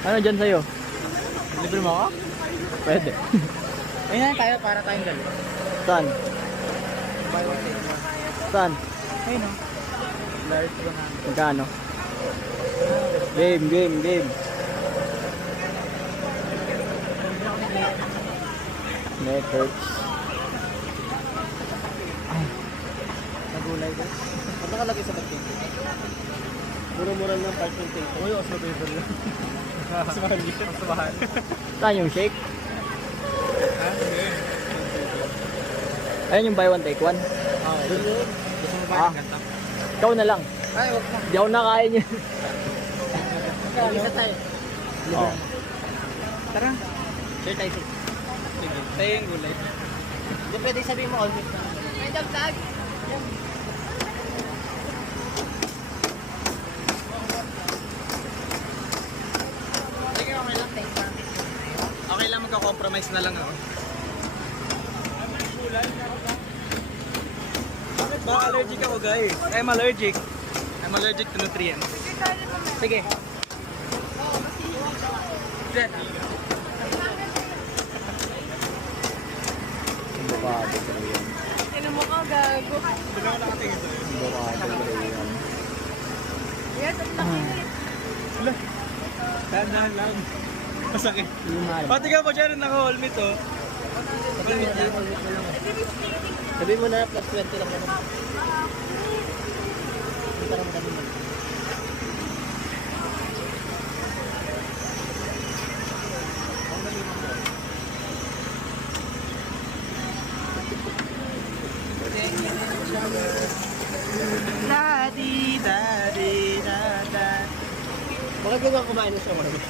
Ano dyan sa'yo? Libre mo ako? Pwede. Ayun na tayo para tayong dalawa. Saan? Buy one take one. Saan? Ayun o. Large ba na? Magkano? Game. Neck hurts. Nagulay guys. Ano nakalagay sa batin? Mura-mura lang part ng take. Uy, oslo paper lang. Mas mahal dito. Mas mahal. Saan yung shake? Ha? Ayun yung buy one take one. Okay. Doon. Gusto mo ba Ah. yung kanta? Ikaw na lang. Ay, wag mo. Di ako nakain yun. Isa tayo. Oh. Tara. Share tayo. Sige. Tayo yung gulay. Hindi pwede sabihin mo all mix na. May dagdag. Sige, okay lang. Okay lang, magka-compromise na lang ako. Bakit ba? Allergic ako, guys. I'm allergic. I'm allergic to nutrients. Sige. Diyan. Bukado ko yan. Tinan mo ka, gago. Doon ako nakatingin sa'yo. Bukado ko yan. Yes, ang laki. Dahan-dahan lang. Masakit. Yung mahal. Pati ka po dyan, naka-helmet oh. Helmet yan. Sabi mo na plus 20 lang naman. Parang madami mo. Daddy, daddy, dada. Bakit ka ba kumain na siya, Marvin?